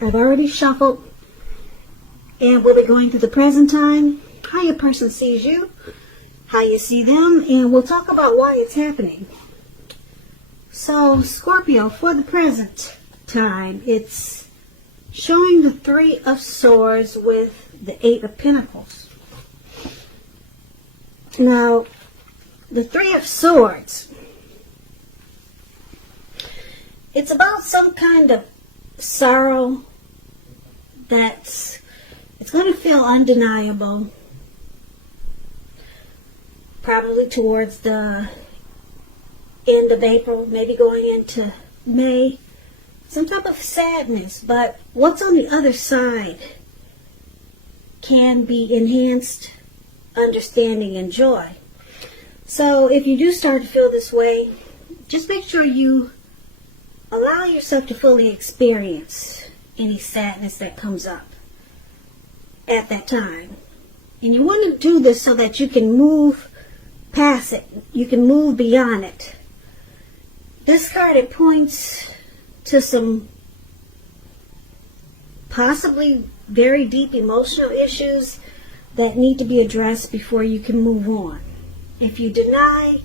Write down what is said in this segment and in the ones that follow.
I've already shuffled, and we'll be going through the present time, how your person sees you, how you see them, and we'll talk about why it's happening. So, Scorpio, for the present time, it's showing the Three of Swords with the Eight of Pentacles. Now, the Three of Swords, it's about some kind of sorrow it's going to feel undeniable, probably towards the end of April, maybe going into May. Some type of sadness, but what's on the other side can be enhanced understanding and joy. So if you do start to feel this way, just make sure you allow yourself to fully experience any sadness that comes up at that time. And you want to do this so that you can move past it. You can move beyond it. This card, it points to some possibly very deep emotional issues that need to be addressed before you can move on. If you deny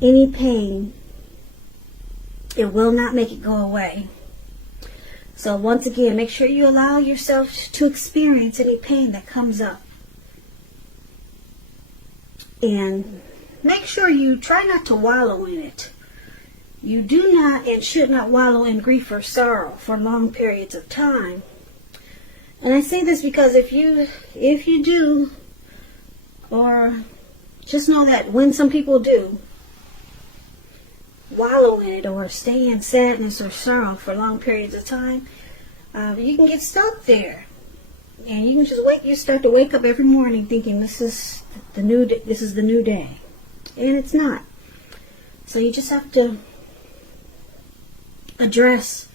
any pain, it will not make it go away. So once again, make sure you allow yourself to experience any pain that comes up. And make sure you try not to wallow in it. You do not and should not wallow in grief or sorrow for long periods of time. And I say this because if you do, or just know that when some people do wallow in it or stay in sadness or sorrow for long periods of time, you can get stuck there. And you can just you start to wake up every morning thinking this is the new day. And it's not. So you just have to address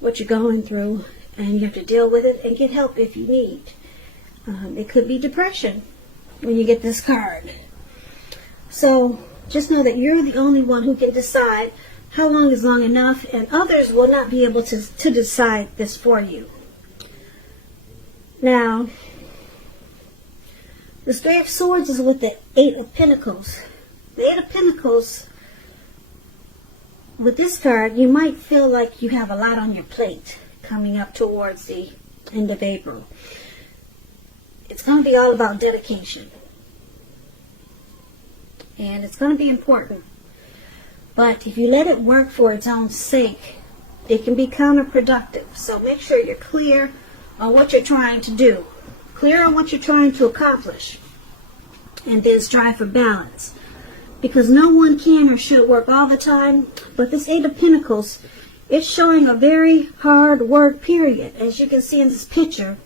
what you're going through, and you have to deal with it and get help if you need. It could be depression when you get this card. So just know that you're the only one who can decide how long is long enough, and others will not be able to decide this for you. Now, the Three of Swords is with the Eight of Pentacles. The Eight of Pentacles, with this card, you might feel like you have a lot on your plate coming up towards the end of April. It's going to be all about dedication. And it's going to be important. But if you let it work for its own sake, it can be counterproductive. So make sure you're clear on what you're trying to do. Clear on what you're trying to accomplish. And then strive for balance. Because no one can or should work all the time. But this Eight of Pentacles, it's showing a very hard work period. As you can see in this picture.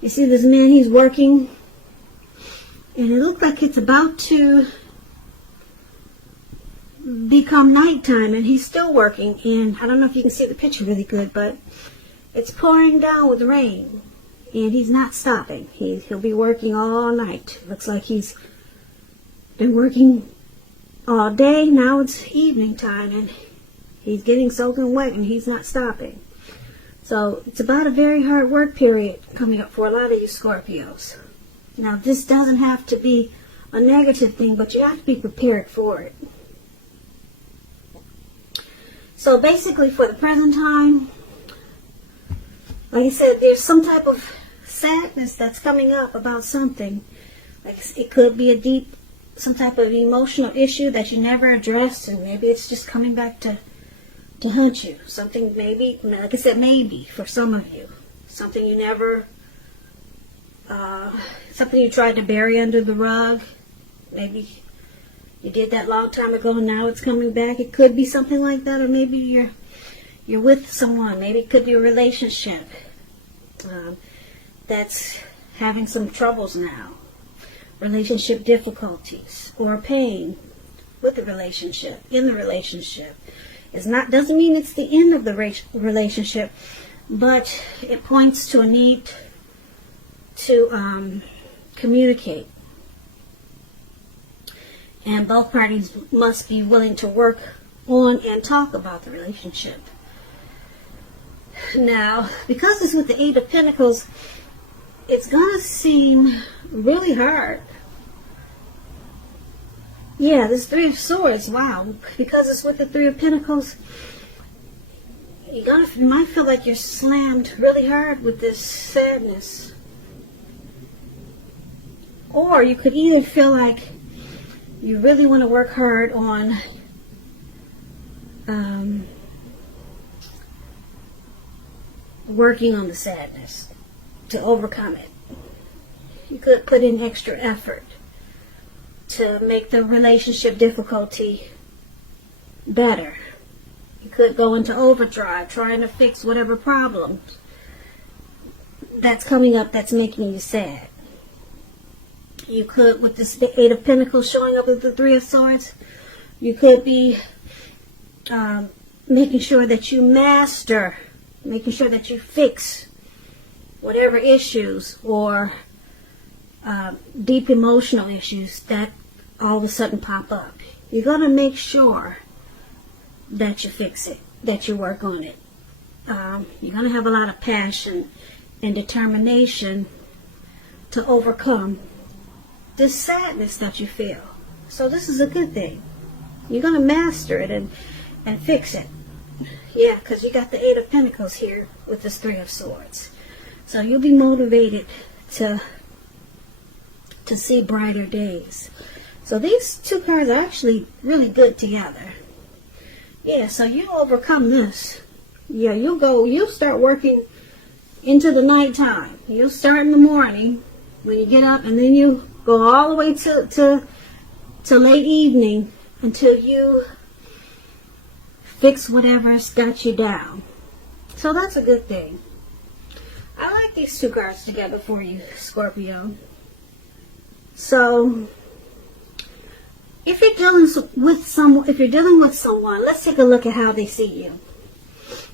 You see this man, he's working. And it looks like it's about to become nighttime, and he's still working. And I don't know if you can see the picture really good, but it's pouring down with rain. And he's not stopping. He'll be working all night. Looks like he's been working all day. Now it's evening time, and he's getting soaking wet, and he's not stopping. So it's about a very hard work period coming up for a lot of you Scorpios. Now, this doesn't have to be a negative thing, but you have to be prepared for it. So basically, for the present time, like I said, there's some type of sadness that's coming up about something. Like it could be some type of emotional issue that you never addressed, and maybe it's just coming back to haunt you. Something maybe, like I said, maybe for some of you, something you never, something you tried to bury under the rug. Maybe you did that long time ago, and now it's coming back. It could be something like that, or maybe you're with someone. Maybe it could be a relationship that's having some troubles now. Relationship difficulties or pain with the relationship, in the relationship. Doesn't mean it's the end of the relationship, but it points to a need to communicate. And both parties must be willing to work on and talk about the relationship. Now, because it's with the Eight of Pentacles, it's going to seem really hard. Yeah, this Three of Swords, wow. Because it's with the Three of Pentacles, you might feel like you're slammed really hard with this sadness. Or you could either feel like you really want to work hard on working on the sadness to overcome it. You could put in extra effort to make the relationship difficulty better. You could go into overdrive trying to fix whatever problem that's coming up that's making you sad. You could, with this Eight of Pentacles showing up with the Three of Swords, you could be making sure that you fix whatever issues or deep emotional issues that all of a sudden pop up. You're going to make sure that you fix it, that you work on it. You're going to have a lot of passion and determination to overcome this sadness that you feel. So this is a good thing. You're going to master it and fix it. Yeah, because you got the Eight of Pentacles here with this Three of Swords. So you'll be motivated to see brighter days. So these two cards are actually really good together. Yeah, so you overcome this. Yeah, you'll start working into the nighttime. You'll start in the morning when you get up, and then you go all the way to late evening until you fix whatever's got you down. So that's a good thing. I like these two cards together for you, Scorpio. So if you're dealing with someone, let's take a look at how they see you.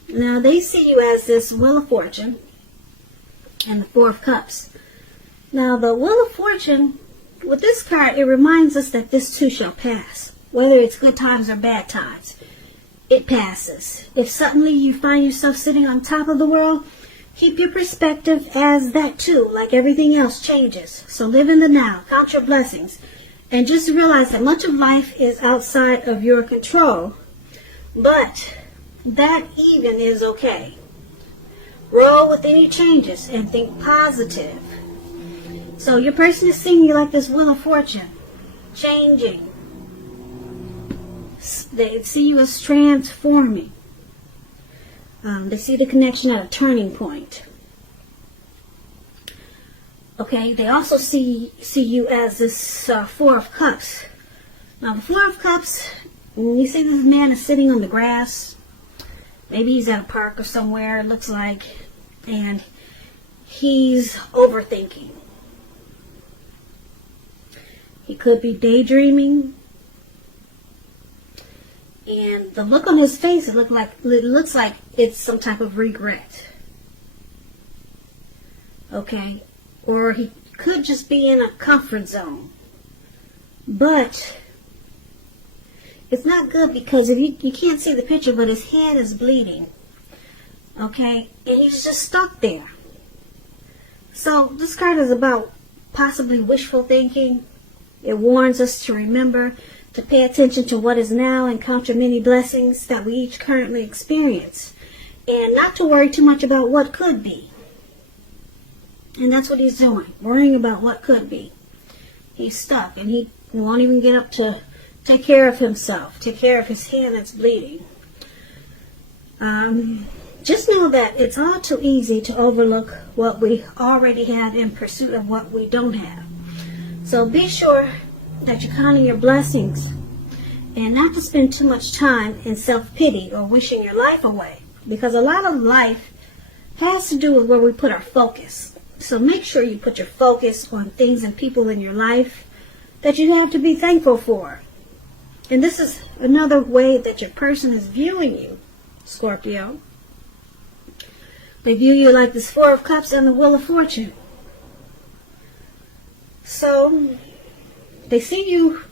Now, they see you as this Wheel of Fortune and the Four of Cups. Now, the Wheel of Fortune, with this card, it reminds us that this too shall pass. Whether it's good times or bad times, it passes. If suddenly you find yourself sitting on top of the world, keep your perspective as that too, like everything else changes. So live in the now, count your blessings, and just realize that much of life is outside of your control. But that even is okay. Roll with any changes and think positive. So your person is seeing you like this Wheel of Fortune, changing. They see you as transforming. They see the connection at a turning point. Okay, they also see you as this Four of Cups. Now, the Four of Cups, when you see this man is sitting on the grass, maybe he's at a park or somewhere, it looks like, and he's overthinking. He could be daydreaming. And the look on his face, it looks like it's some type of regret. Okay? Or he could just be in a comfort zone. But it's not good because if you can't see the picture, but his head is bleeding. Okay? And he's just stuck there. So this card is about possibly wishful thinking. It warns us to remember to pay attention to what is now and count your many blessings that we each currently experience. And not to worry too much about what could be. And that's what he's doing, worrying about what could be. He's stuck and he won't even get up to take care of himself, take care of his hand that's bleeding. Just know that it's all too easy to overlook what we already have in pursuit of what we don't have. So be sure that you're counting your blessings and not to spend too much time in self-pity or wishing your life away, because a lot of life has to do with where we put our focus. So make sure you put your focus on things and people in your life that you have to be thankful for. And this is another way that your person is viewing you, Scorpio. They view you like this Four of Cups and the Wheel of Fortune. So they see you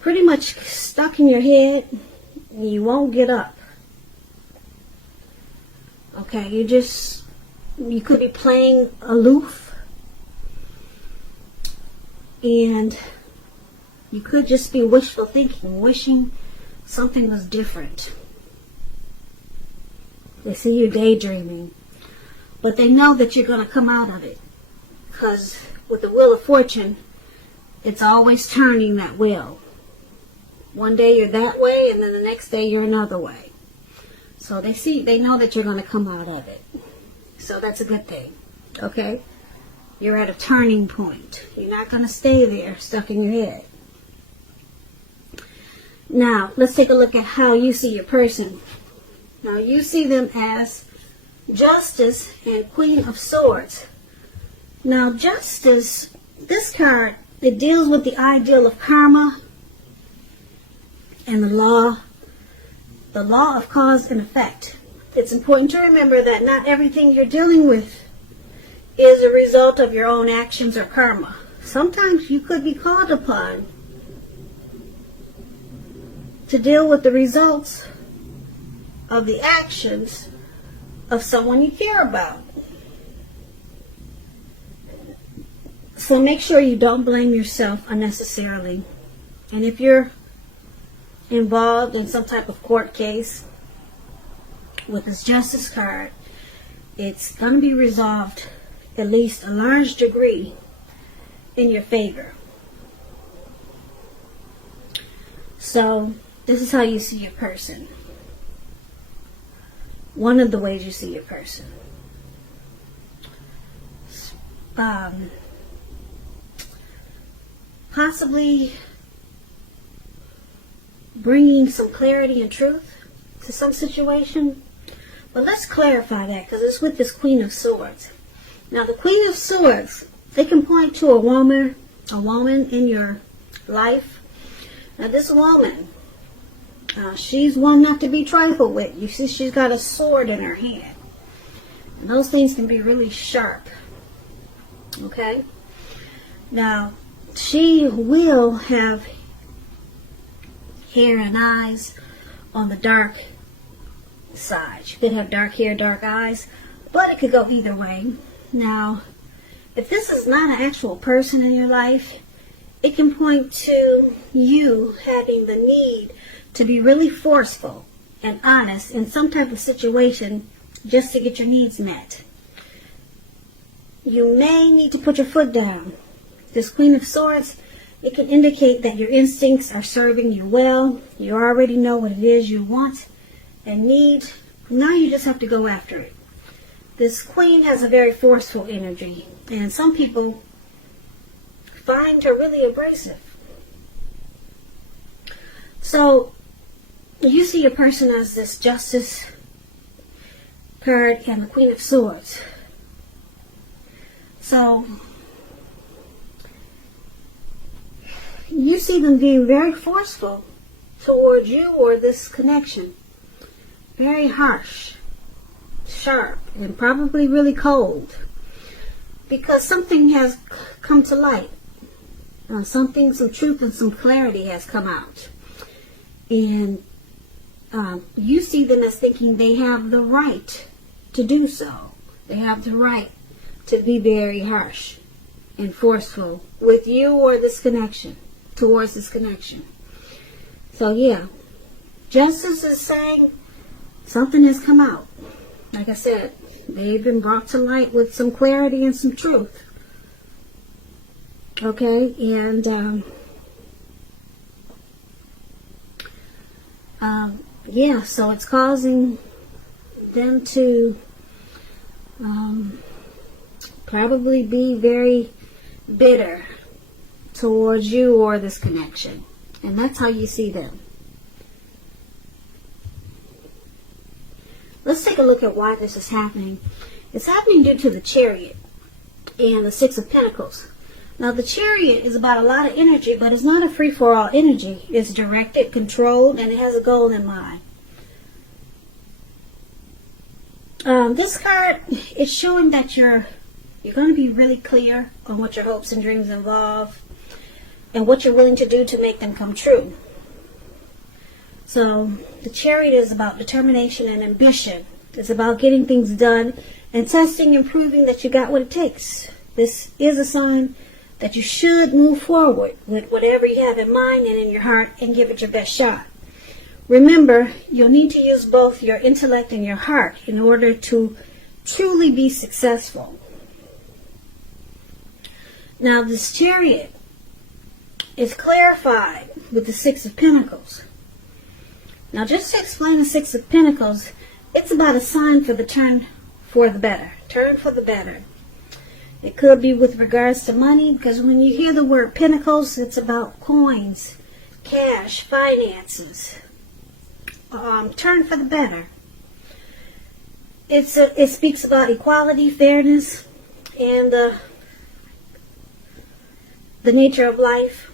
pretty much stuck in your head and you won't get up. Okay, you could be playing aloof, and you could just be wishful thinking, wishing something was different. They see you daydreaming, but they know that you're going to come out of it, because with the wheel of fortune, it's always turning that wheel. One day you're that way, and then the next day you're another way. So they know that you're going to come out of it. So that's a good thing. Okay? You're at a turning point. You're not going to stay there stuck in your head. Now, let's take a look at how you see your person. Now, you see them as Justice and Queen of Swords. Now, Justice, this card, it deals with the ideal of karma and the law of cause and effect. It's important to remember that not everything you're dealing with is a result of your own actions or karma. Sometimes you could be called upon to deal with the results of the actions of someone you care about. So make sure you don't blame yourself unnecessarily. And if you're involved in some type of court case with this Justice card, it's going to be resolved at least a large degree in your favor. So this is how you see your person. One of the ways you see your person. Possibly bringing some clarity and truth to some situation. But let's clarify that, because it's with this Queen of Swords. Now, the Queen of Swords, they can point to a woman in your life. Now, this woman, she's one not to be trifled with. You see, she's got a sword in her hand. And those things can be really sharp. Okay? Now, she will have hair and eyes on the dark side. She could have dark hair, dark eyes, but it could go either way. Now, if this is not an actual person in your life, it can point to you having the need to be really forceful and honest in some type of situation just to get your needs met. You may need to put your foot down. This Queen of Swords, it can indicate that your instincts are serving you well. You already know what it is you want and need. Now you just have to go after it. This Queen has a very forceful energy, and some people find her really abrasive. So you see your person as this Justice card and the Queen of Swords. So you see them being very forceful towards you or this connection. Very harsh, sharp, and probably really cold. Because something has come to light. Some truth and some clarity has come out. And you see them as thinking they have the right to do so. They have the right to be very harsh and forceful with you or this connection, towards this connection. So yeah, Justice is saying something has come out. Like I said, they've been brought to light with some clarity and some truth. Okay, and yeah, so it's causing them to probably be very bitter towards you or this connection. And that's how you see them. Let's take a look at why this is happening. It's happening due to the Chariot and the Six of Pentacles. Now, the Chariot is about a lot of energy, but it's not a free-for-all energy. It's directed, controlled, and it has a goal in mind. This card is showing that you're going to be really clear on what your hopes and dreams involve and what you're willing to do to make them come true. So the Chariot is about determination and ambition It's about getting things done and testing and proving that you got what it takes. This is a sign that you should move forward with whatever you have in mind and in your heart and give it your best shot. Remember, you'll need to use both your intellect and your heart in order to truly be successful. Now, this Chariot is clarified with the Six of Pentacles. Now, just to explain the Six of Pentacles, it's about a sign for the turn for the better. Turn for the better. It could be with regards to money, because when you hear the word Pentacles, it's about coins, cash, finances. Turn for the better. It speaks about equality, fairness, and the nature of life.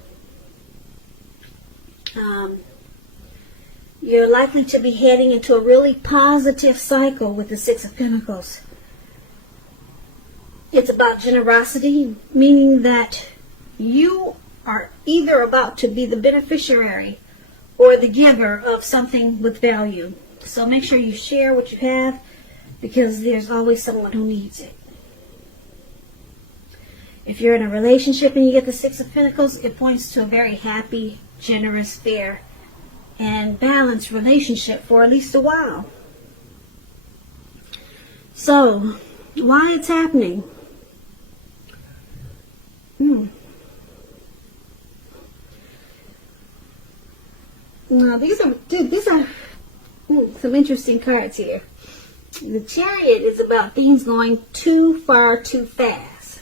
You're likely to be heading into a really positive cycle with the Six of Pentacles. It's about generosity, meaning that you are either about to be the beneficiary or the giver of something with value. So make sure you share what you have, because there's always someone who needs it. If you're in a relationship and you get the Six of Pentacles, it points to a very happy, generous, fair, and balanced relationship for at least a while. So, why it's happening? Now, these are some interesting cards here. The Chariot is about things going too far, too fast.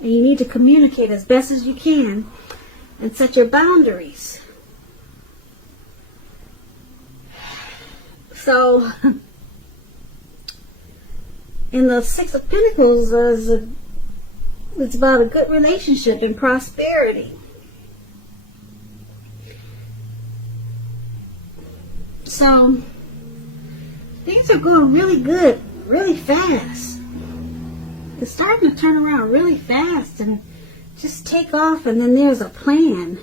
And you need to communicate as best as you can and set your boundaries. So, in the Six of Pentacles, it's about a good relationship and prosperity. So, things are going really good, really fast. It's starting to turn around really fast and just take off, and then there's a plan.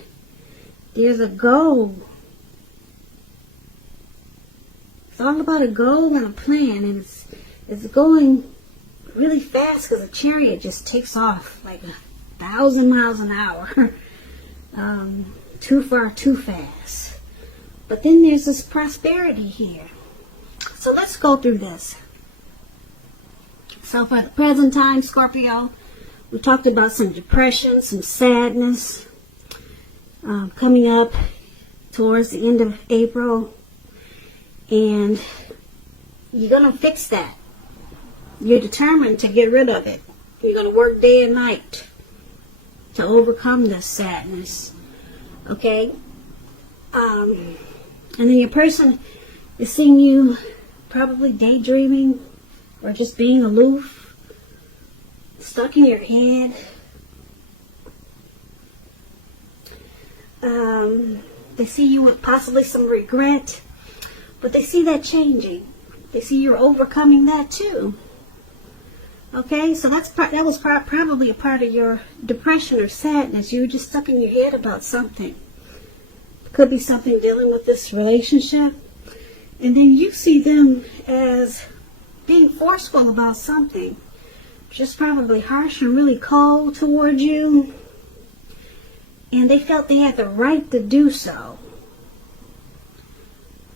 There's a goal. It's all about a goal and a plan, and it's going really fast because the Chariot just takes off like 1,000 miles an hour. Too far, too fast. But then there's this prosperity here. So let's go through this. So for the present time, Scorpio, we talked about some depression, some sadness coming up towards the end of April. And you're going to fix that. You're determined to get rid of it. You're going to work day and night to overcome this sadness. Okay? And then your person is seeing you probably daydreaming or just being aloof, stuck in your head. They see you with possibly some regret, but they see that changing. They see you're overcoming that too. Okay, so that was probably a part of your depression or sadness. You were just stuck in your head about something. Could be something dealing with this relationship. And then you see them as being forceful about something. Just probably harsh and really cold toward you. And they felt they had the right to do so.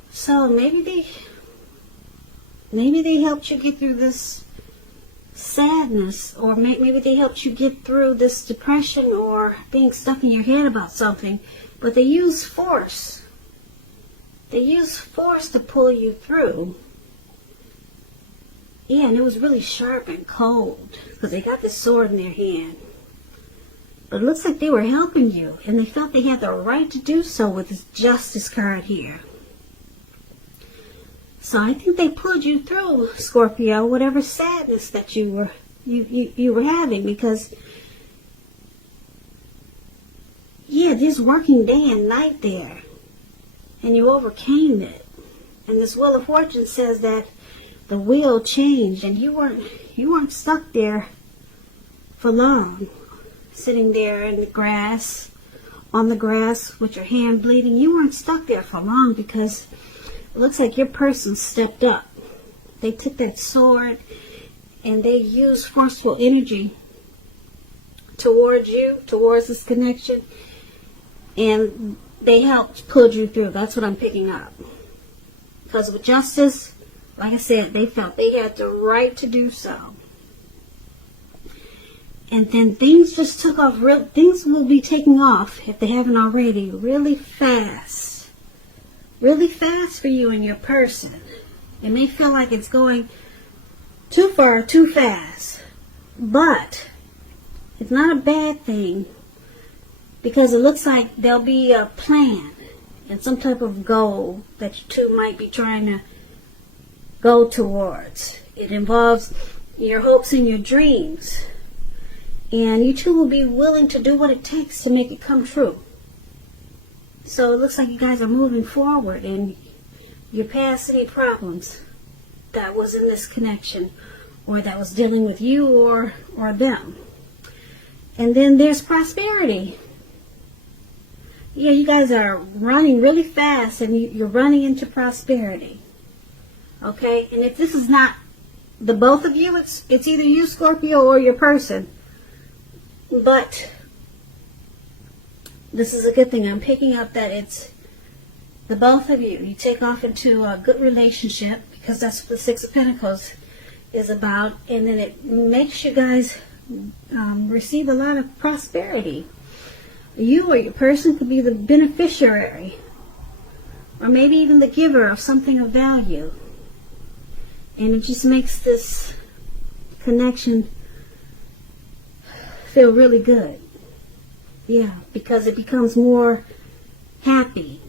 So maybe they helped you get through this sadness, or maybe they helped you get through this depression or being stuck in your head about something. But they use force. They use force to pull you through. Yeah, and it was really sharp and cold because they got this sword in their hand. But it looks like they were helping you, and they felt they had the right to do so with this Justice card here. So I think they pulled you through, Scorpio, whatever sadness that you were having, because yeah, just working day and night there, and you overcame it. And this Wheel of Fortune says that the wheel changed, and you weren't stuck there for long, sitting there in the grass, on the grass with your hand bleeding. You weren't stuck there for long, because it looks like your person stepped up. They took that sword and they used forceful energy towards you, towards this connection, and they helped pull you through. That's what I'm picking up. Because with justice, like I said, they felt they had the right to do so. And then things just took off. Things will be taking off, if they haven't already, really fast. Really fast for you and your person. It may feel like it's going too far, too fast. But it's not a bad thing, because it looks like there'll be a plan and some type of goal that you two might be trying to go towards. It involves your hopes and your dreams. And you two will be willing to do what it takes to make it come true. So it looks like you guys are moving forward and you're past any problems that was in this connection, or that was dealing with you or them. And then there's prosperity. Yeah, you guys are running really fast and you're running into prosperity. Okay? And if this is not the both of you, it's either you, Scorpio, or your person. But this is a good thing. I'm picking up that it's the both of you. You take off into a good relationship, because that's what the Six of Pentacles is about. And then it makes you guys receive a lot of prosperity. You or your person could be the beneficiary, or maybe even the giver of something of value. And it just makes this connection feel really good. Yeah, because it becomes more happy,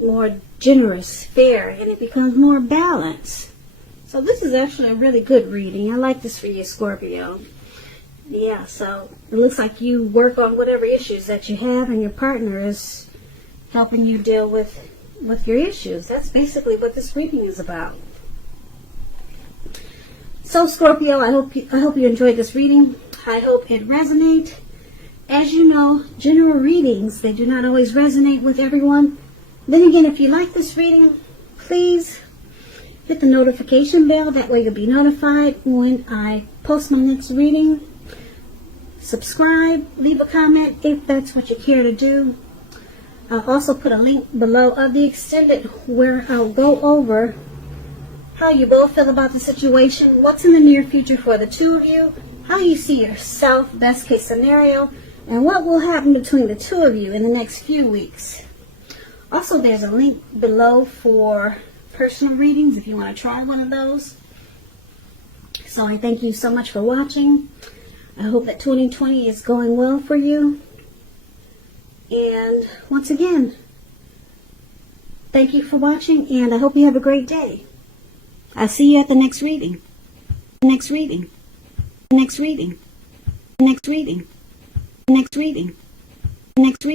more generous, fair, and it becomes more balanced. So this is actually a really good reading. I like this for you, Scorpio. Yeah, so it looks like you work on whatever issues that you have, and your partner is helping you deal with your issues. That's basically what this reading is about. So Scorpio, I hope you enjoyed this reading. I hope it resonates. As you know, general readings, they do not always resonate with everyone. Then again, if you like this reading, please hit the notification bell. That way you'll be notified when I post my next reading. Subscribe, leave a comment if that's what you care to do. I'll also put a link below of the extended where I'll go over how you both feel about the situation, what's in the near future for the two of you, how you see yourself, best case scenario, and what will happen between the two of you in the next few weeks. Also, there's a link below for personal readings if you want to try one of those. So I thank you so much for watching. I hope that 2020 is going well for you. And once again, thank you for watching, and I hope you have a great day. I'll see you at the next reading. Next reading. Next reading. Next reading. Next reading. Next reading.